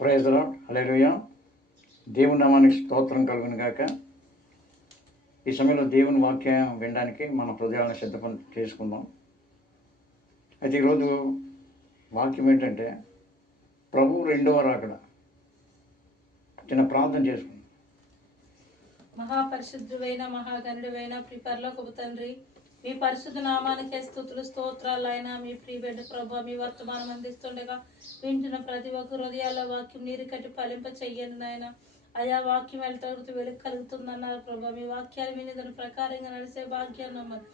Praise the lord. హల్లెలూయా. దేవుని నామానికి స్తోత్రం కలుగును గాక. ఈ సమయంలో దేవుని వాక్యం వినడానికి మన హృదయాలను సిద్ధం చేసుకుందాం. అయితే ఈరోజు వాక్యం ఏంటంటే ప్రభువు రెండవ రాకడ. చిన్న ప్రార్థన చేసుకుందాం. మహాపరిశుద్ధుడైన మహాగణుడైన ప్రియ పరలోకపు తండ్రి, మీ పరిశుద్ధ నామానికే స్తుతులు స్తోత్రాలు. అయినా మీ ప్రియ బిడ్డ ప్రభు మీ వర్తమానం అందిస్తుండగా వింటున్న ప్రతి ఒక్క హృదయాల్లో వాక్యం నీరు కట్టి ఫలింప చెయ్యండి నాయన. అయా వాక్యం వెళ్తూ వెలుగు కలుగుతుందన్నారు ప్రభు. మీ వాక్యాలు విని దాని ప్రకారంగా నడిసే భాగ్యాన్ని నమ్మని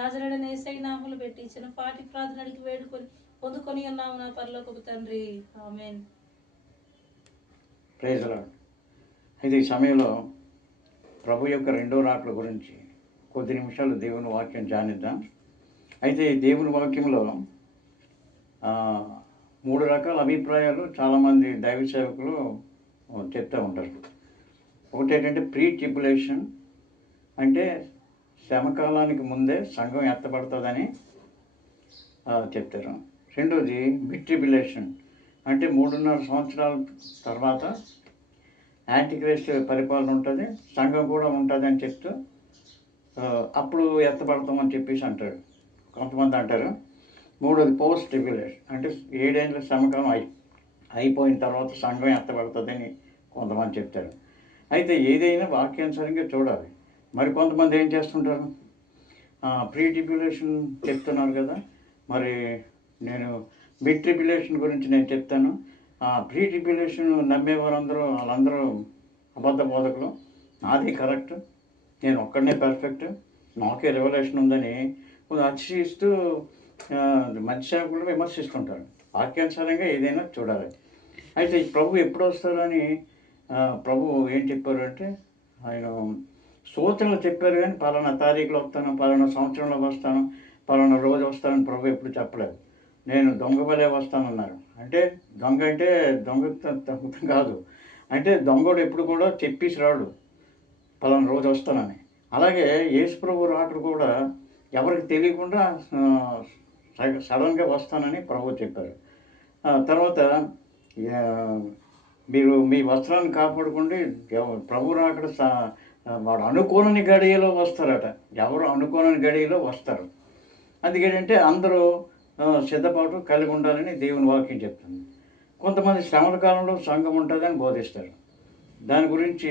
నజరుడైన యేసయ్య నామములో పెట్టి ఇచ్చిన పాటి ప్రార్థనకి వేడుకొని పొందుకొని ఉన్నాము నా పరలోకపు తండ్రి. ఆమేన్. Praise the Lord. అయితే ఈ సమయంలో ప్రభు యొక్క రెండో రాకడ గురించి కొద్ది నిమిషాలు దేవుని వాక్యం ధ్యానిద్దాం. అయితే దేవుని వాక్యంలో 3 రకాల అభిప్రాయాలు చాలామంది దైవ సేవకులు చెప్తూ ఉంటారు. ఒకటి ఏంటంటే ప్రీ ట్రిబులేషన్, అంటే శ్రమకాలానికి ముందే సంఘం ఎత్తబడుతుందని చెప్తారు. రెండోది మిడ్ ట్రిబులేషన్, అంటే 3.5 సంవత్సరాల తర్వాత యాంటిక్రైస్ట్ పరిపాలన ఉంటుంది, సంఘం కూడా ఉంటుంది అని చెప్తూ అప్పుడు ఎత్తబడతామని చెప్పేసి అంటాడు, కొంతమంది అంటారు. మూడోది పోస్ట్ ట్రిబ్యులేషన్, అంటే 7 ఏళ్ళ శ్రమకాలం అయిపోయిన తర్వాత సంఘం ఎత్తబడుతుందని కొంతమంది చెప్తారు. అయితే ఏదైనా వాక్యానుసారంగా చూడాలి. మరి కొంతమంది ఏం చేస్తుంటారు, ప్రీ ట్రిబ్యులేషన్ చెప్తున్నారు కదా, మరి నేను మిడ్ ట్రిబ్యులేషన్ గురించి నేను చెప్తాను. ప్రీ ట్రిబ్యులేషన్ నమ్మేవారందరూ వాళ్ళందరూ అబద్ధ బోధకులు, నాది కరెక్ట్, నేను ఒక్కడనే పర్ఫెక్ట్, నాకే రెవల్యూషన్ ఉందని అతిశయిస్తూ మంచి సేవకులు విమర్శిస్తుంటారు. వాక్యానుసారంగా ఏదైనా చూడాలి. అయితే ఈ ప్రభు ఎప్పుడు వస్తారని ప్రభు ఏం చెప్పారు అంటే, ఆయన సూచనలు చెప్పారు, కానీ పలానా తారీఖులో వస్తాను, పలానా సంవత్సరంలో వస్తాను, పలానా రోజు వస్తానని ప్రభు ఎప్పుడు చెప్పలేదు. నేను దొంగ వలే వస్తానన్నారు. అంటే దొంగ కాదు, అంటే దొంగడు ఎప్పుడు కూడా చెప్పేసి రాడు పలానా రోజు వస్తానని. అలాగే యేసు ప్రభు రాకడ కూడా ఎవరికి తెలియకుండా సడన్గా వస్తానని ప్రభు చెప్పారు. తర్వాత మీరు మీ వస్త్రాన్ని కాపాడుకోండి, ప్రభు రాకడ వాడు అనుకోని గడియలో వస్తారట. ఎవరు అనుకోని గడియలో వస్తారు. అందుకేంటంటే అందరూ సిద్ధపాటు కలిగి ఉండాలని దేవుని వాక్యం చెప్తుంది. కొంతమంది శ్రమల కాలంలో సంఘం ఉంటుందని బోధిస్తారు. దాని గురించి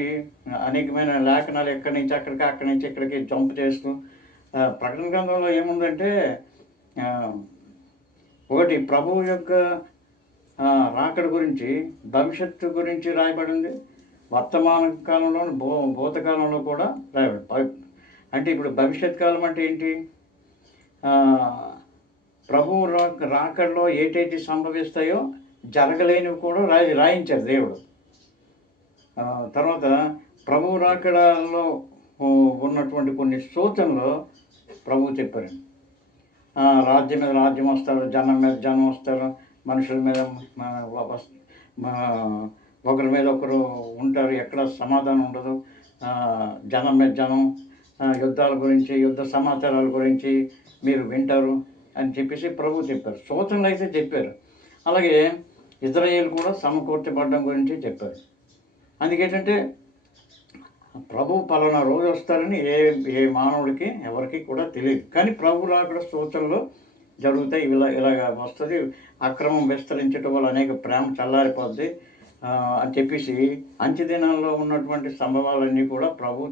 అనేకమైన లేఖనాలు ఎక్కడి నుంచి అక్కడికి, అక్కడి నుంచి ఇక్కడికి జంప్ చేస్తూ, ప్రకటన గ్రంథంలో ఏముందంటే, ఒకటి ప్రభువు యొక్క రాకడ గురించి, భవిష్యత్తు గురించి రాయబడింది, వర్తమాన కాలంలో భూతకాలంలో కూడా రాయబడి. అంటే ఇప్పుడు భవిష్యత్ కాలం అంటే ఏంటి, ప్రభువు రాకడలో ఏటైతే సంభవిస్తాయో జరగలేనివి కూడా రాయించారు దేవుడు. తర్వాత ప్రభువు రాకడలో ఉన్నటువంటి కొన్ని సూచనలు ప్రభువు చెప్పారు. రాజ్యం మీద రాజ్యం వస్తారు, జనం మీద జనం వస్తారు, మనుషుల మీద ఒకరి మీద ఒకరు ఉంటారు, ఎక్కడ సమాధానం ఉండదు, జనం మీద జనం, యుద్ధాల గురించి, యుద్ధ సమాచారాల గురించి మీరు వింటారు అని చెప్పేసి ప్రభు చెప్పారు. సూచనలు అయితే చెప్పారు. అలాగే ఇజ్రాయేల్ కూడా సమకూర్చబడడం గురించి చెప్పారు. అందుకేంటంటే ప్రభు పలానా రోజు వస్తారని ఏ మానవుడికి ఎవరికి కూడా తెలియదు, కానీ ప్రభు రాకడ సూచనలు జరుగుతాయి. ఇలాగ వస్తుంది, అక్రమం విస్తరించడం వల్ల అనేక ప్రేమ చల్లారిపోద్ది అని చెప్పేసి అంచె దినాల్లో ఉన్నటువంటి సంభవాలన్నీ కూడా ప్రభు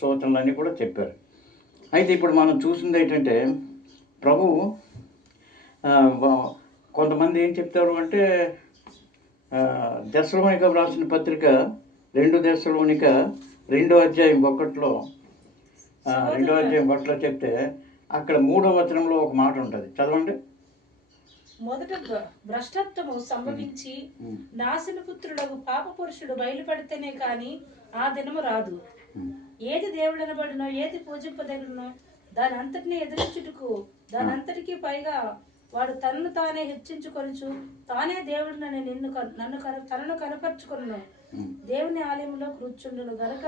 సూచనలన్నీ కూడా చెప్పారు. అయితే ఇప్పుడు మనం చూసింది ఏంటంటే, ప్రభు కొంతమంది ఏం చెప్తారు అంటే, దెస్సలోనిక రాసిన పత్రిక 2 దెస్సలోనిక 2వ అధ్యాయం 1లో చెప్తే, అక్కడ 3వ వచనంలో ఒక మాట ఉంటుంది, చదవండి. మొదట భ్రష్టత్వము సంభవించి నాశనపుత్రుడు పాప పురుషుడు బయలుపడితేనే కాని ఆ దినము రాదు. ఏది దేవుడు అనబడినో, ఏది పూజింపదగినో దాని అంతటిని ఎదిరించుటకు, దాని అంతటికీ పైగా వాడు తనను తానే హెచ్చించుకొనుచు తానే దేవుడిని తనను కనపరుచుకొను దేవుని ఆలయంలో కూర్చుండును గనుక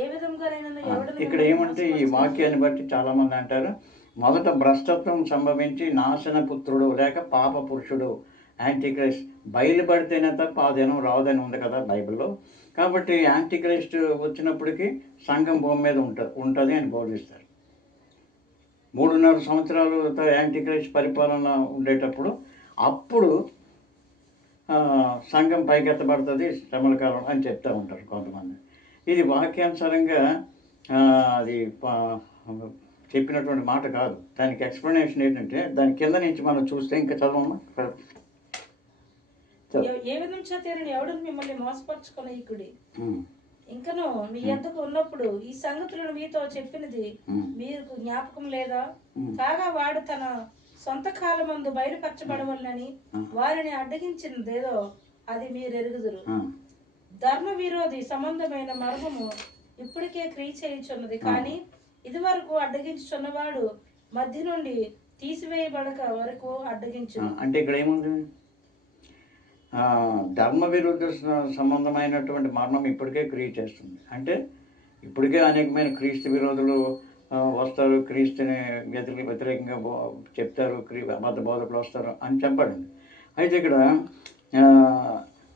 ఏ విధంగానైనా ఎవడు. ఇక్కడ ఏమంటే ఈ వాక్యాన్ని బట్టి చాలా మంది అంటారు, మొదట భ్రష్టత్వం సంభవించి నాశన పుత్రుడు లేక పాప పురుషుడు యాంటీక్రైస్ట్ బయలుపడితేనే తప్ప ఆ దినం రాదని ఉంది కదా బైబిల్లో. కాబట్టి యాంటీక్రైస్ట్ వచ్చినప్పటికీ సంఘం భూమి మీద ఉంటుంది అని బోధిస్తారు. 3.5 సంవత్సరాలు యాంటీక్రైస్ట్ పరిపాలన ఉండేటప్పుడు అప్పుడు సంఘం పైకెత్తబడుతుంది శ్రమల కాలం అని చెప్తూ ఉంటారు కొంతమంది. ఇది వాక్యానుసారంగా అది చెప్పినటువంటి మాట కాదు. దానికి ఎక్స్ప్లెనేషన్ ఏంటంటే దాని కింద నుంచి మనం చూస్తే ఇంకా చదవమ్మా. ఏ విధం చేతేరని ఎవడని మిమ్మల్ని మోసపరచుకొనీకుడి, ఇంకను మీ యొద్దకు ఉన్నప్పుడు ఈ సంగతులను మీతో చెప్పినది మీకు జ్ఞాపకం లేదా? కాగా వాడు తన సొంత కాలమందు బయలుపరచబడవలనని వారిని అడ్డగించినదేదో అది మీరు ఎరుగుదురు. ధర్మ విరోధి సంబంధమైన మర్మము ఇప్పటికే క్రియ చేయుచున్నది, కానీ ఇది వరకు అడ్డగించుచున్నవాడు మధ్య నుండి తీసివేయబడక వరకు అడ్డగించు. అంటే ఇక్కడ ఏముంది? ధర్మ విరుద్ధ సంబంధమైనటువంటి మరణం ఇప్పటికే క్రియ చేస్తుంది. అంటే ఇప్పటికే అనేకమైన క్రీస్తు విరోధులు వస్తారు, క్రీస్తుని వ్యతిరేకంగా చెప్తారు, అబద్ధ బోధకులు వస్తారు అని చెప్పబడింది. అయితే ఇక్కడ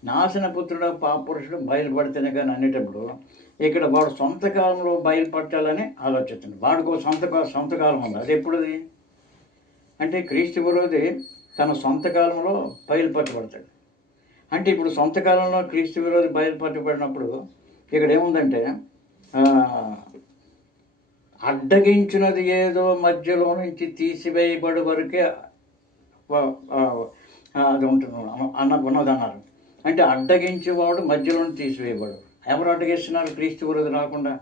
నాశన పుత్రుడు పాపురుషుడు బయలుపడితేనే కానీ అనేటప్పుడు ఇక్కడ వాడు సొంత కాలంలో బయలుపరచాలని ఆలోచిస్తుంది. వాడికి సొంత కాలం ఉంది. అది ఎప్పుడుది అంటే క్రీస్తు విరోధి తన సొంత కాలంలో బయలుపరచబడతాడు. అంటే ఇప్పుడు సొంత కాలంలో క్రీస్తు విరోధి బయలుపరచబడినప్పుడు ఇక్కడ ఏముందంటే అడ్డగించినది ఏదో మధ్యలో నుంచి తీసివేయబడి వరకే అది ఉంటుంది ఉన్నదన్నారు. అంటే అడ్డగించేవాడు మధ్యలో తీసివేయబడు. ఎవరు అడ్డగిస్తున్నారు? క్రీస్తు విరోధి రాకుండా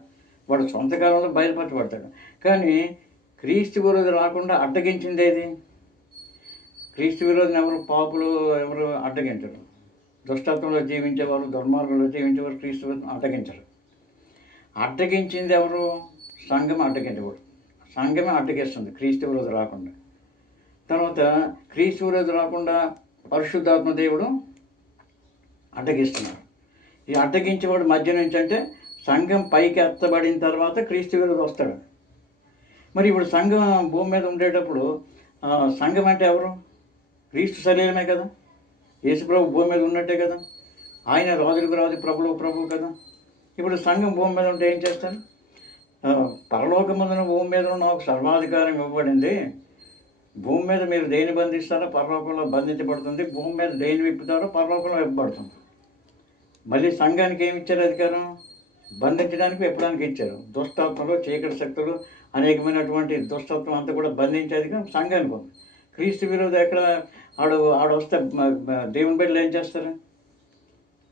వాడు సొంత కాలంలో బయలుపరచబడతాడు. కానీ క్రీస్తు విరోధి రాకుండా అడ్డగించింది ఏది? క్రీస్తు విరోధిని ఎవరు? పాపులు ఎవరు అడ్డగించరు. దుష్టత్వంలో జీవించేవారు, దుర్మార్గంలో జీవించేవారు క్రీస్తు విరోధిని అడ్డగించరు. అడ్డగించింది ఎవరు? సంఘం అడ్డగించకూడదు. సంఘమే అడ్డగిస్తుంది క్రీస్తు విరోధి రాకుండా. తర్వాత క్రీస్తు విరోధి రాకుండా పరిశుద్ధాత్మ దేవుడు అడ్డగిస్తున్నారు. ఈ అడ్డగించేవాడు మధ్య నుంచి అంటే సంఘం పైకి ఎత్తబడిన తర్వాత క్రీస్తు విరోధి వస్తాడు. మరి ఇప్పుడు సంఘం భూమి మీద ఉండేటప్పుడు సంఘం అంటే ఎవరు? క్రీస్తు శరీరమే కదా. యేసుప్రభు భూమి మీద ఉన్నట్టే కదా. ఆయన రాజులకు రాజు, ప్రభువు ప్రభువు కదా. ఇప్పుడు సంఘం భూమి మీద ఉంటే ఏం చేస్తారు? పరలోకమందున భూమి మీద నాకు సర్వాధికారం ఇవ్వబడింది. భూమి మీద మీరు దేని బంధిస్తారో పరలోకంలో బంధించబడుతుంది, భూమి మీద దేని విప్పుతారో పరలోకంలో విప్పబడుతుంది. మళ్ళీ సంఘానికి ఏమి ఇచ్చారు అధికారం? బంధించడానికి, విప్పడానికి ఇచ్చారు. దుష్టాత్మలు, చీకటి శక్తులు, అనేకమైనటువంటి దుష్టత్వం అంతా కూడా బంధించే అధికారం సంఘానికి ఉంది. క్రీస్తు విరోధి ఎక్కడ ఆడొస్తే దేవుని బిడ్డలు ఏం చేస్తారు?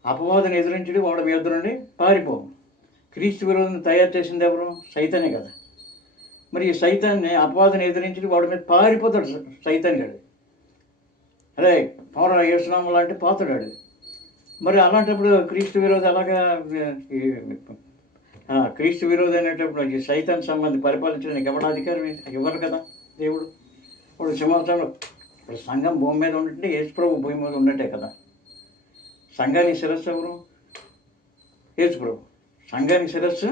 అపవాదం ఎదురించడి వాడు మీ ఎదురు నుండి పారిపో. క్రీస్తు విరోధిని తయారు చేసింది ఎవరు? సైతానే కదా. మరి ఈ సైతాన్ని అపవాదం ఎదిరించడి వాడి మీద పారిపోతాడు సైతాన్ గడు. అరే పౌర యేసునామం లాంటి పోతాడు. మరి అలాంటప్పుడు క్రీస్తు విరోధి అలాగా క్రీస్తు విరోధి అనేటప్పుడు ఈ సైతాన్ సంబంధి పరిపాలించడానికి ఎవడ అధికారం ఇవ్వరు కదా దేవుడు. ఇప్పుడు సింహాసనంలో ఇప్పుడు సంఘం భూమి మీద ఉన్నట్టే యేసుప్రభు భూమి మీద ఉన్నట్టే కదా. సంఘానికి శిరస్సు ఎవరు? యేసుప్రభు. సంఘానికి శిరస్సు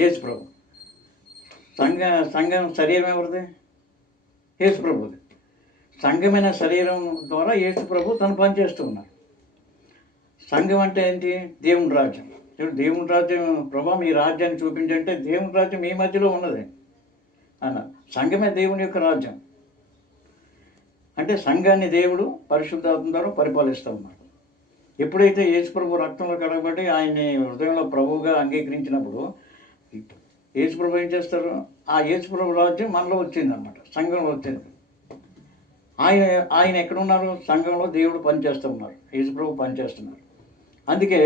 యేసుప్రభు. సంఘం శరీరం ఎవరిది? యేసుప్రభుది. సంఘమైన శరీరం ద్వారా యేసుప్రభు తను పనిచేస్తూ ఉన్నారు. సంఘం అంటే ఏంటి? దేవుని రాజ్యం. దేవుని రాజ్యం ప్రభా మీ రాజ్యాన్ని చూపించంటే దేవుని రాజ్యం మీ మధ్యలో ఉన్నది అన్నారు. సంఘమే దేవుని యొక్క రాజ్యం. అంటే సంఘాన్ని దేవుడు పరిశుద్ధాత్మ ద్వారా పరిపాలిస్తూ ఉన్నారు. ఎప్పుడైతే యేసుప్రభు రక్తంలో కడగబడి ఆయన్ని హృదయంలో ప్రభువుగా అంగీకరించినప్పుడు యేసుప్రభు ఏం చేస్తారు? ఆ యేసుప్రభు రాజ్యం మనలో వచ్చిందన్నమాట, సంఘంలో వచ్చింది. ఆయన ఎక్కడున్నారు? సంఘంలో దేవుడు పనిచేస్తూ ఉన్నారు, యేసుప్రభు పనిచేస్తున్నారు. అందుకే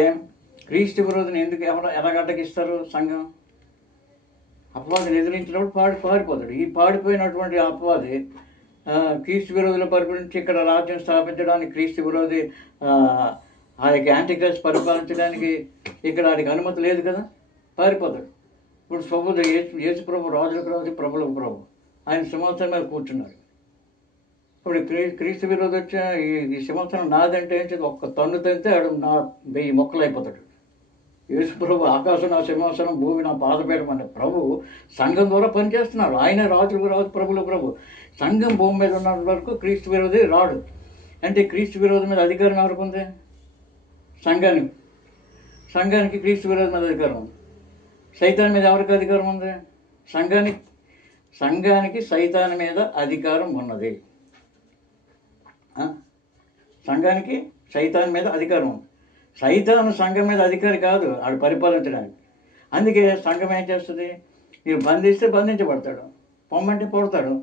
క్రీస్తు విరోధిని ఎందుకు ఎలా అడ్డగిస్తారు? సంఘం అపవాదిని ఎదిరించినప్పుడు పారిపోతాడు. ఈ పాడిపోయినటువంటి అపవాది క్రీస్తు విరోధుల పరిపాలించి ఇక్కడ రాజ్యం స్థాపించడానికి, క్రీస్తు విరోధి ఆ యొక్క యాంటీక్రైస్ట్ పరిపాలించడానికి ఇక్కడ వాడికి అనుమతి లేదు కదా, పారిపోతాడు. ఇప్పుడు ప్రభుత్వ యేసు ప్రభు రాజులకు రాజు, ప్రభులకు ప్రభు, ఆయన సింహాసనం మీద కూర్చున్నారు. ఇప్పుడు క్రీస్తు విరోధి వచ్చి ఈ సింహాసనం నాదంటే ఏం చేసి ఒక్క తన్ను తంతే ఆడు నా 1000 మొక్కలు అయిపోతాడు. యేసు ప్రభు ఆకాశం నా సింహాసనం, భూమి నా పాదపీఠం అనే ప్రభు సంఘం ద్వారా పనిచేస్తున్నారు. ఆయన రాజులకు రాజు, ప్రభులకు ప్రభు. సంఘం భూమి మీద ఉన్న వరకు క్రీస్తు విరోధి రాడు. అంటే క్రీస్తు విరోధం మీద అధికారం ఎవరికి ఉంది? సంఘానికి. సంఘానికి క్రీస్తు విరోధం మీద అధికారం ఉంది. సైతాన్ మీద ఎవరికి అధికారం ఉంది? సంఘానికి సైతాన్ మీద అధికారం ఉన్నది. సంఘానికి సైతాన్ మీద అధికారం ఉంది. సైతాను సంఘం మీద అధికారి కాదు, ఆడు పరిపాలించడానికి. అందుకే సంఘం ఏం చేస్తుంది? మీరు బంధిస్తే బంధించబడతాడు, పొమ్మంటే పొడతాడు.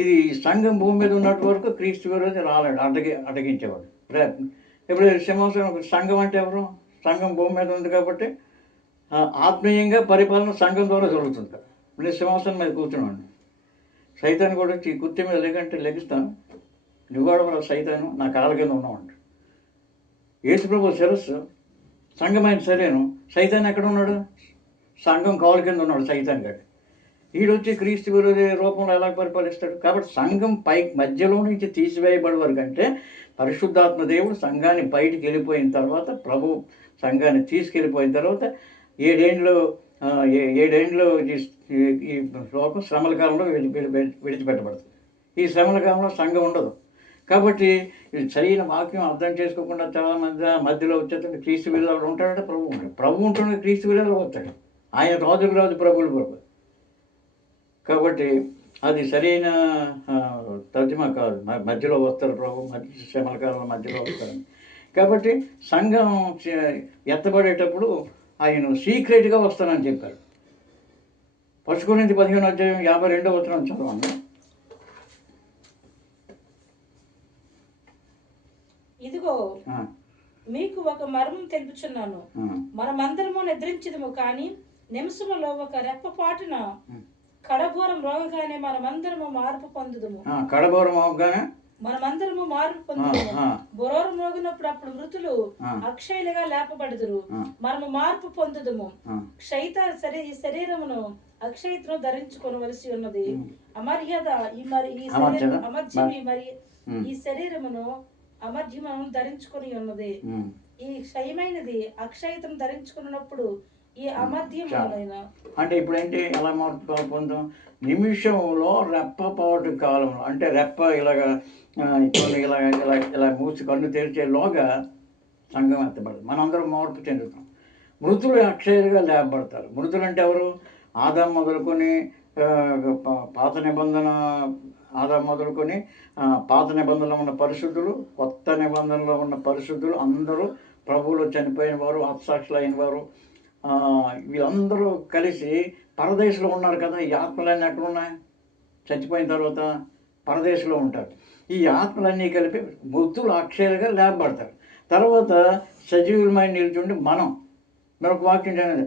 ఇది సంఘం భూమి మీద ఉన్నట్టు వరకు క్రీస్తు విరోధి రాలేడు, అడ్డగించేవాడు. ఇప్పుడు సింహాసనం సంఘం అంటే ఎవరు? సంఘం భూమి మీద ఉంది కాబట్టి ఆత్మీయంగా పరిపాలన సంఘం ద్వారా జరుగుతుంది కదా. ఇప్పుడు సింహాసనం మీద కూర్చున్నాడు, సైతాన్ని కూడా వచ్చి కుర్చీ మీద లేకంటే లెగిస్తాను, నువ్వు కూడా సైతాను నా కాళ్ళ కింద ఉన్నావంట. యేసుప్రభు శిరస్సు సంఘమైన సరేను, సైతాన్ ఎక్కడ ఉన్నాడు? సంఘం కాళ్ళ కింద ఉన్నాడు సైతాన్ గారు. వీడొచ్చి క్రీస్తు విరోధి రూపంలో ఎలా పరిపాలిస్తాడు? కాబట్టి సంఘం మధ్యలో నుంచి తీసివేయబడి వరకు, అంటే పరిశుద్ధాత్మ దేవుడు సంఘాన్ని బయటికి వెళ్ళిపోయిన తర్వాత, ప్రభు సంఘాన్ని తీసుకెళ్ళిపోయిన తర్వాత ఏడేండ్లు ఈ లోకం శ్రమల కాలంలో విడిచిపెట్టబడుతుంది. ఈ శ్రమల కాలంలో సంఘం ఉండదు. కాబట్టి ఇది సరైన వాక్యం అర్థం చేసుకోకుండా చాలా మధ్యలో వచ్చేటప్పుడు క్రీస్తు విరోధులు ఉంటాడంటే ప్రభు ఉంటాడు. ప్రభు ఉంటుండే క్రీస్తు విరోధులు వస్తాడు. ఆయన రాజుకు రాజు, ప్రభువులు ప్రభు. కాబట్టి అది సరైన తర్జుమా కాదు. మధ్యలో వస్తారు ప్రభు, శ్రమల కాలంలో మధ్యలో వస్తారు. కాబట్టి సంఘం ఎత్తబడేటప్పుడు ఆయన సీక్రెట్గా వస్తానని చెప్పారు. 1 కొరింథీ 15:52 చదవండి. ఇదిగో మీకు ఒక మర్మం తెలుపుచున్నాను, మనమందరము నిద్రించదము, కానీ నిమిషములో ఒక రెప్పపాటున కడబోరం రోగగానే మనమందరము మార్పు పొందుదము. కడబోరం అవగానే మనమందరము మార్పు పొందుదము. బోరం రోగినప్పుడు అప్పుడు మృతులు అక్షయులుగా లేపబడుదురు, మనము మార్పు పొందుదము. ఈ శరీరమును అక్షయతను ధరించుకొనవలసి ఉన్నది. అమర్యాద ఈ శరీరమును అమర్ధ్యమను ధరించుకొని ఉన్నది. ఈ క్షయమైనది అక్షయతను ధరించుకున్నప్పుడు ఈ అమర్ధ్యమైన, అంటే ఇప్పుడు ఏంటి ఎలా మార్పు పొందాం? నిమిషంలో రెప్పపాటు కాలంలో, అంటే రెప్ప ఇలాగా ఇలా మూసి కన్ను తెరిచేలోగా సంఘం ఎత్తబడదు. మనందరం మార్పు చెందుతాం. మృతులు అక్షయులుగా లేపబడతారు. మృతులు అంటే ఎవరు? ఆదాం మొదలుకొని పాత నిబంధనలో ఉన్న పరిశుద్ధులు, కొత్త నిబంధనలో ఉన్న పరిశుద్ధులు అందరూ ప్రభువులో చనిపోయిన వారు, హతసాక్షులైన వారు, వీళ్ళందరూ కలిసి పరదేశంలో ఉన్నారు కదా. ఈ ఆత్మలన్నీ ఎక్కడ ఉన్నాయి? చచ్చిపోయిన తర్వాత పరదేశంలో ఉంటారు. ఈ ఆత్మలన్నీ కలిపి మృతులు అక్షయులుగా లేపబడతారు. తర్వాత సజీవులమై నిల్చుండి మరొక వాక్యం చదివింది.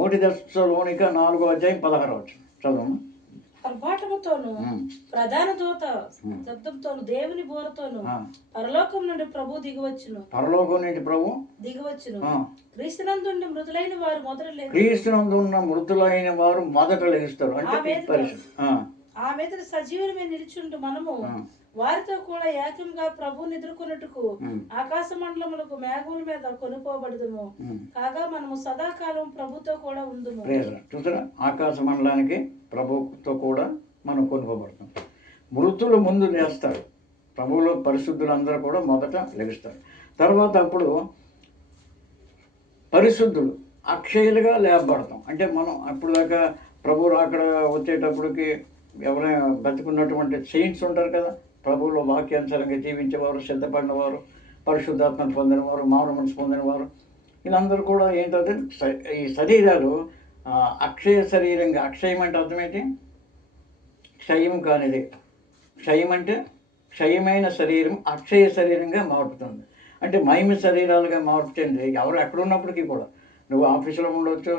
1 దశలోనిక 4:16 చదవము. ఆర్భాటముతోను ప్రధాన దూత శబ్దంతోను దేవుని బోరతోను పరలోకం నుండి ప్రభు దిగవచ్చును. క్రీస్తునందున్న మృతులైన వారు మొదట లెగుస్తారు. ఆ మీద సజీవులమే నిలిచుంటూ మనము వారితో కూడా ఏకంగా ప్రభువుని ఎదుర్కొన్నట్టుకు ఆకాశ మండలములకు మేఘముల మీద కొనుక్కోబడదుము. కాగా మనము సదాకాలం ప్రభుతో కూడా ఉందుము. చూసారా, ఆకాశ మండలానికి ప్రభుతో కూడా మనం కొనుక్కోబడతాం. మృతులు ముందు లేస్తారు. ప్రభువులో పరిశుద్ధులు అందరూ కూడా మొదట లెగుస్తారు. తర్వాత అప్పుడు పరిశుద్ధులు అక్షయులుగా లేపబడతాం. అంటే మనం అప్పుడు దాకా ప్రభువు అక్కడ వచ్చేటప్పటికి ఎవరైనా బతుకున్నటువంటి సెయింట్స్ ఉంటారు కదా, ప్రభువులో వాక్యానుసారంగా జీవించేవారు, సిద్ధపడినవారు, పరిశుద్ధాత్మను పొందినవారు, మానవ మనసు పొందినవారు, వీళ్ళందరూ కూడా ఏంటంటే ఈ శరీరాలు అక్షయ శరీరంగా, అక్షయం అంటే అర్థమేంటి? క్షయం కానిది. క్షయం అంటే క్షయమైన శరీరం అక్షయ శరీరంగా మారుతుంది. అంటే మహిమ శరీరాలుగా మార్పు చెంది ఎవరు ఎక్కడున్నప్పటికీ కూడా, నువ్వు ఆఫీసులో ఉండొచ్చు,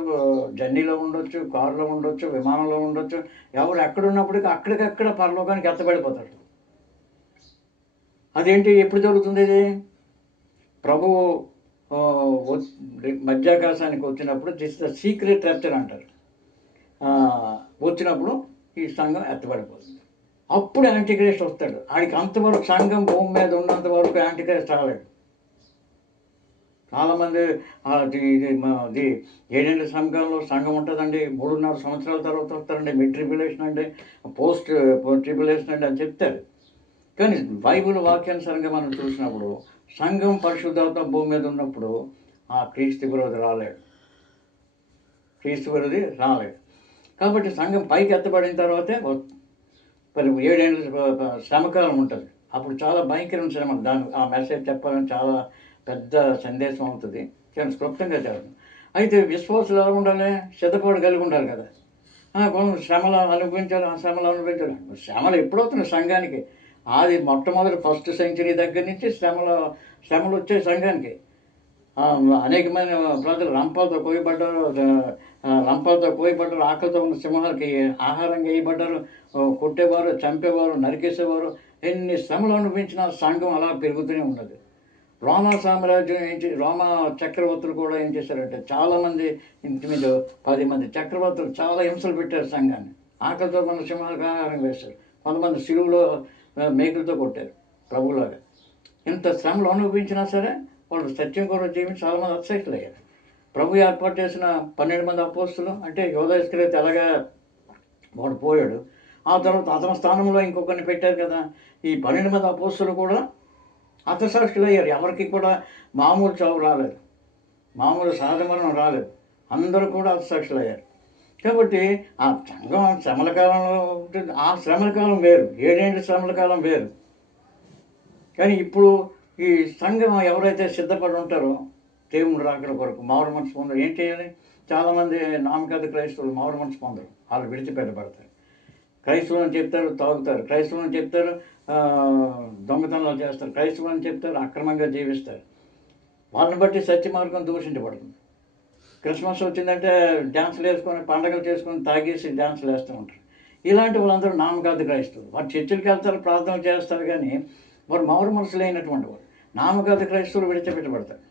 జర్నీలో ఉండొచ్చు, కారులో ఉండొచ్చు, విమానంలో ఉండొచ్చు, ఎవరు ఎక్కడున్నప్పటికీ అక్కడికక్కడ పరలోకానికి ఎత్తబడిపోతారు. అదేంటి? ఎప్పుడు జరుగుతుంది ఇది? ప్రభువు మధ్యాకాశానికి వచ్చినప్పుడు దిస్ ద సీక్రెట్ ర్యాప్చర్ అంటారు. వచ్చినప్పుడు ఈ సంఘం ఎత్తబడిపోతుంది. అప్పుడు యాంటీక్రైస్ట్ వస్తాడు. ఆడికి అంతవరకు సంఘం భూమి మీద ఉన్నంత వరకు యాంటీక్రైస్ట్ రాలేడు. చాలామంది ఇది 7 సంఘంలో సంఘం ఉంటుందండి, 3.5 సంవత్సరాల తర్వాత వస్తారండి, మిడ్ ట్రిబ్యులేషన్ అండి, పోస్ట్ ట్రిబ్యులేషన్ అండి అని చెప్తారు. కానీ బైబిల్ వాక్యానుసారంగా మనం చూసినప్పుడు సంఘం పరిశుద్ధాత్మ భూమి మీద ఉన్నప్పుడు ఆ క్రీస్తు విరోధి రాలేడు, క్రీస్తు విరోధి రాలేడు. కాబట్టి సంఘం పైకి ఎత్తబడిన తర్వాతే మరి 7 ఏళ్ళ శ్రమకాలం ఉంటుంది. అప్పుడు చాలా భయంకరమైన శ్రమ. ఆ మెసేజ్ చెప్పాలని చాలా పెద్ద సందేశం అవుతుంది, కానీ క్లుప్తంగా చెప్పడం. అయితే విశ్వాసులు ఎలా ఉండాలి? సిద్ధపాటు కలిగి ఉండాలి కదా. కొంచెం శ్రమలు అనుభవించాలి, ఆ శ్రమలు అనుభవించాలి. శ్రమలు ఎప్పుడవుతున్నాయి సంఘానికి? అది మొట్టమొదటి ఫస్ట్ సెంచరీ దగ్గర నుంచి శ్రమలు వచ్చాయి సంఘానికి. అనేకమైన ప్రజలు రంపాలతో కోయబడ్డారు, ఆకలితో ఉన్న సింహాలకి ఆహారంగా వేయబడ్డారు, కొట్టేవారు, చంపేవారు, నరికేసేవారు. ఎన్ని శ్రమలు అనుభవించిన సంఘం అలా పెరుగుతూనే ఉన్నది. రోమా సామ్రాజ్యం రోమా చక్రవర్తులు కూడా ఏం చేశారంటే చాలామంది, ఇంచుమించు 10 మంది చక్రవర్తులు చాలా హింసలు పెట్టారు సంఘాన్ని. ఆకలితో ఉన్న సింహాలకు ఆహారం వేశారు, కొంతమంది సిలువులో మేకులతో కొట్టారు ప్రభువులాగా. ఇంత శ్రమలు అనుభవించినా సరే వాళ్ళు సత్యం కూడా జీవించి చాలామంది అతిశక్తులు అయ్యారు. ప్రభు ఏర్పాటు చేసిన 12 మంది అపోస్తులు, అంటే యోధా ఇస్కరియోతు ఎలాగా వాడు పోయాడు, ఆ తర్వాత అతని స్థానంలో ఇంకొకరిని పెట్టారు కదా. ఈ 12 మంది అపోస్తులు కూడా హతసాక్షులు అయ్యారు. ఎవరికి కూడా మామూలు చావు రాలేదు, మామూలు సహజ మరణం రాలేదు, అందరూ కూడా హతసాక్షులు అయ్యారు. కాబట్టి ఆ సంఘం శ్రమల కాలంలో ఉంటుంది. ఆ శ్రమల కాలం వేరు, 7 ఏళ్ళ శ్రమల కాలం వేరు. కానీ ఇప్పుడు ఈ సంఘం ఎవరైతే సిద్ధపడి ఉంటారో దేవుడు రాకడ కొరకు మారు మనసు పొందరు, ఏం చేయాలి? చాలామంది నామకార్థ క్రైస్తవులు మారు మనసు పొందరు, వాళ్ళు విడిచిపెట్టబడతారు. క్రైస్తవులు అని చెప్తారు, తాగుతారు. క్రైస్తవులు అని చెప్తారు, దొంగతనాలు చేస్తారు. క్రైస్తవులు అని చెప్తారు, అక్రమంగా జీవిస్తారు. వాళ్ళని బట్టి సత్య మార్గం దూషించబడుతుంది. క్రిస్మస్ వచ్చిందంటే డ్యాన్సులు వేసుకొని, పండగలు చేసుకొని, తాగేసి డ్యాన్సులు వేస్తూ ఉంటారు. ఇలాంటి వాళ్ళందరూ నామకార్థ క్రైస్తవులు. వారు చర్చిలకు వెళ్తారు, ప్రార్థనలు చేస్తారు, కానీ వారు మారు మనసు లేనటువంటి వారు. నామకార్థ క్రైస్తవులు విడిచిపెట్టబడతారు.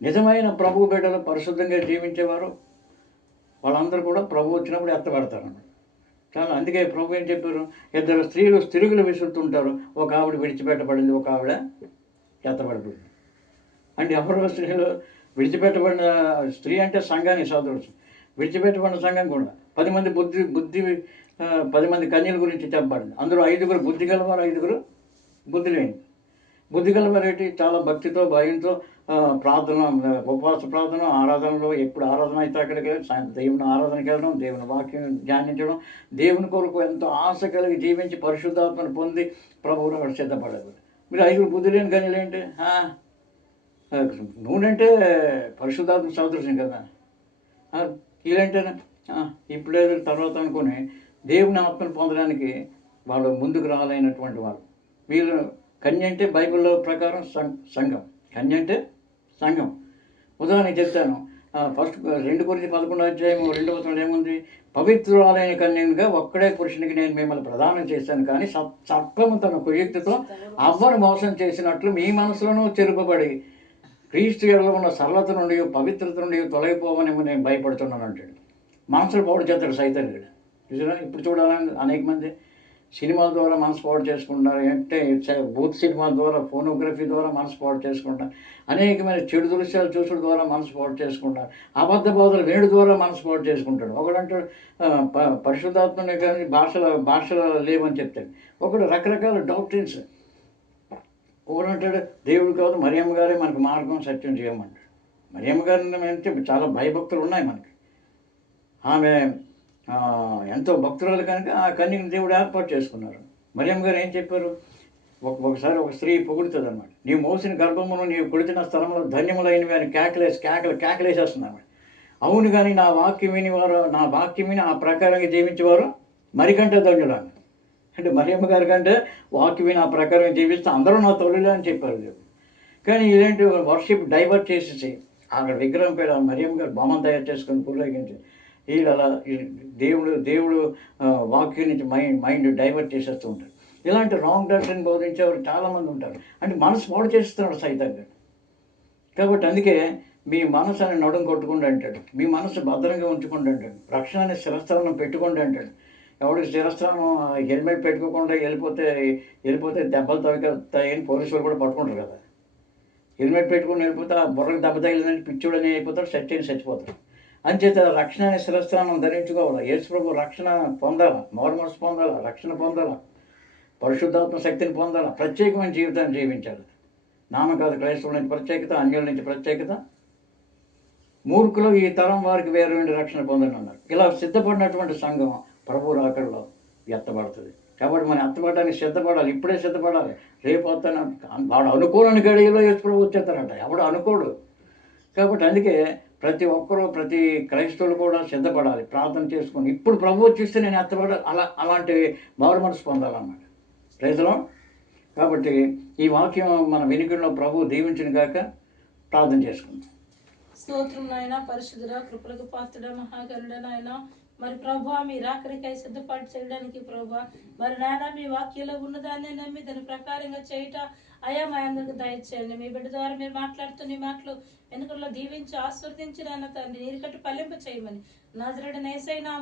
నిజమైన ప్రభు బిడ్డలు పరిశుద్ధంగా జీవించేవారు వాళ్ళందరూ కూడా ప్రభు వచ్చినప్పుడు ఎత్తబడతారు. చాలా అందుకే ప్రభు ఏం చెప్పారు? 2 స్త్రీలు తిరుగులు విసురుతుంటారు, ఒక ఆవిడ విడిచిపెట్టబడింది, ఒక ఆవిడ ఎత్తబడిపోయింది. అంటే ఎవరో స్త్రీలు విడిచిపెట్టబడిన స్త్రీ అంటే సంఘాన్ని సోదరుడు, విడిచిపెట్టబడిన సంఘం కూడా 10 మంది 10 మంది కన్యల గురించి చెప్పబడింది. అందులో 5 బుద్ధి గలవారు, 5 బుద్ధి లేని. బుద్ధి గలవారేంటి? చాలా భక్తితో, భయంతో ప్రార్థన, ఉపవాస ప్రార్థన, ఆరాధనలో ఎప్పుడు ఆరాధన అయితే అక్కడికి దేవుని ఆరాధనకి వెళ్ళడం, దేవుని వాక్యం ధ్యానించడం, దేవుని కొరకు ఎంతో ఆశ కలిగి జీవించి పరిశుద్ధాత్మను పొంది ప్రభువును అక్కడ సిద్ధపడేది. మీరు 5 బుద్ధి లేని గనులేంటి? నూనెంటే పరిశుద్ధాత్మ సదృశ్యం కదా, వీళ్ళంటేనే ఇప్పుడు లేదు తర్వాత అనుకుని దేవుని ఆత్మను పొందడానికి వాళ్ళు ముందుకు రాలేనటువంటి వారు. వీళ్ళు కన్య అంటే బైబిల్లో ప్రకారం సంఘం, కన్య అంటే సంఘం. ఉదాహరణకి చెప్తాను. ఫస్ట్ 2 కొరింథీ 11:2 ఏముంది? పవిత్రురాలైన కన్యగా ఒక్కడే పురుషునికి నేను మిమ్మల్ని ప్రదానం చేశాను, కానీ సర్పము తన కుయుక్తితో అవ్వను మోసం చేసినట్లు మీ మనసులను చెరుపబడి క్రీస్తు ఎడలో ఉన్న సరళత నుండి, పవిత్రత నుండి తొలగిపోవని నేను భయపడుతున్నాను అంటాడు. మనసులు పాడు చేస్తాడు సైతానుడు. చూసారా? ఇప్పుడు చూడాలని అనేక మంది సినిమాల ద్వారా మనసు పాడు చేసుకుంటారు, అంటే బూత్ సినిమాల ద్వారా, ఫోనోగ్రఫీ ద్వారా మనసు పాడు చేసుకుంటారు, అనేకమైన చెడు దృశ్యాలు చూసుడు ద్వారా మనసు పాడు చేసుకుంటారు, అబద్ధ బోధలు వేడు ద్వారా మనసు పాడు చేసుకుంటాడు. ఒకడంటాడు పరిశుద్ధాత్మనే కానీ భాషలు లేవని చెప్తాడు. ఒకడు రకరకాల డాక్ట్రిన్స్. ఒకడంటాడు దేవుడు కాదు, మరియమ్మ గారే మనకు మార్గం సత్యం చేయమంటాడు. మరియమ్మ గారిని అంటే చాలా భయభక్తులు ఉన్నాయి మనకి. ఆమె ఎంతో భక్తురాలు కనుక ఆ కన్యకని దేవుడు ఏర్పాటు చేసుకున్నారు. మరియమ్మ గారు ఏం చెప్పారు? ఒకసారి ఒక స్త్రీ పొగుడుతుంది అన్నమాట. నీవు మోసిన గర్భమును నీవు కొడుతున్న స్థలంలో ధన్యములైనవి అని కేకలేసేస్తుంది అన్నమాట. అవును, కానీ నా వాక్యం విని ఆ ప్రకారంగా జీవించేవారు మరికంటే ధన్యులు. అంటే మరియమ్మ గారి కంటే వాక్యం విని ఆ ప్రకారం జీవిస్తే అందరూ నా తల్లులే అని చెప్పారు దేవుడు. కానీ ఇదేంటి, వర్షిప్ డైవర్ట్ చేసేసి అక్కడ విగ్రహం పేరు మరియమ్మ గారు బొమ్మను తయారు చేసుకొని పూర్వగించి వీళ్ళు అలా దేవుడు వాక్యం నుంచి మైండ్ డైవర్ట్ చేసేస్తూ ఉంటారు. ఇలాంటి రాంగ్ డాక్టర్ని బోధించేవారు చాలామంది ఉంటారు. అంటే మనసు పాడు చేస్తున్నాడు సైతంగా. కాబట్టి అందుకే మీ మనసు అని నడుం కొట్టుకుండా అంటాడు, మీ మనసు భద్రంగా ఉంచుకుండా అంటాడు, రక్షణ అనే శిరస్త్రానం పెట్టుకోండి అంటాడు. ఎవరికి శిరస్త్రానం హెల్మెట్ పెట్టుకోకుండా వెళ్ళిపోతే దెబ్బలు తగ్గుతాయని పోలీసులు కూడా పట్టుకుంటారు కదా. హెల్మెట్ పెట్టుకుని వెళ్ళిపోతే ఆ బుర్రకు దెబ్బ తగిలిందని పిచ్చోడని అయిపోతాడు, చచ్చిపోతాడు. అంచేత రక్షణ అనే శిరస్త్రానం ధరించుకోవాలి. యేసు ప్రభు రక్షణ పొందాలా, మారు మనసు పొందాలా, రక్షణ పొందాలా. పరిశుద్ధాత్మ శక్తిని పొందాలి, ప్రత్యేకమైన జీవితాన్ని జీవించాలి. నామకాద క్రైస్తవుల నుంచి ప్రత్యేకత, అన్యుల నుంచి ప్రత్యేకత, మూర్ఖులు ఈ తరం వారికి వేరు రక్షణ పొందండి అన్నారు. ఇలా సిద్ధపడినటువంటి సంఘం ప్రభు రాకడలో ఎత్తబడుతుంది. కాబట్టి మనం ఎత్తబడడానికి సిద్ధపడాలి, ఇప్పుడే సిద్ధపడాలి. రేపు వస్తాను వాడు అనుకోని గడియలో యేసు ప్రభు వచ్చేస్తారంట, ఎవడు అనుకోడు. కాబట్టి అందుకే ప్రతి ఒక్కరూ, ప్రతి క్రైస్తవులు కూడా సిద్ధపడాలి, ప్రార్థన చేసుకుని ఇప్పుడు ప్రభు వచ్చేస్తే నేను ఎత్తబడాలి, అలాంటి మారు మనసు పొందాలన్నమాట. రైతులో కాబట్టి ఈ వాక్యం మన వెనుకల్లో ప్రభు దీవించిన గాక. ప్రార్థన చేసుకుందాం. స్తోత్రం నాయన, పరిశుద్ధుడ, కృపలకు పాత్రుడ, మహాగరుడ నాయన. మరి ప్రభా మీరు ఆఖరికై సిద్ధపాటు చేయడానికి ప్రభా మరి నాయన మీ వాక్యంలో ఉన్నదాన్ని నమ్మి దాని ప్రకారంగా చేయట అయా మా అందరికి దయచేయండి. మీ బిడ్డ ద్వారా మీరు మాట్లాడుతున్న మాటలు వెనుకల్లో దీవించి ఆస్వాదించి నాయన తండ్రి నీరు కట్టి పల్లింప చేయమని నజరేయుడైన యేసయ్య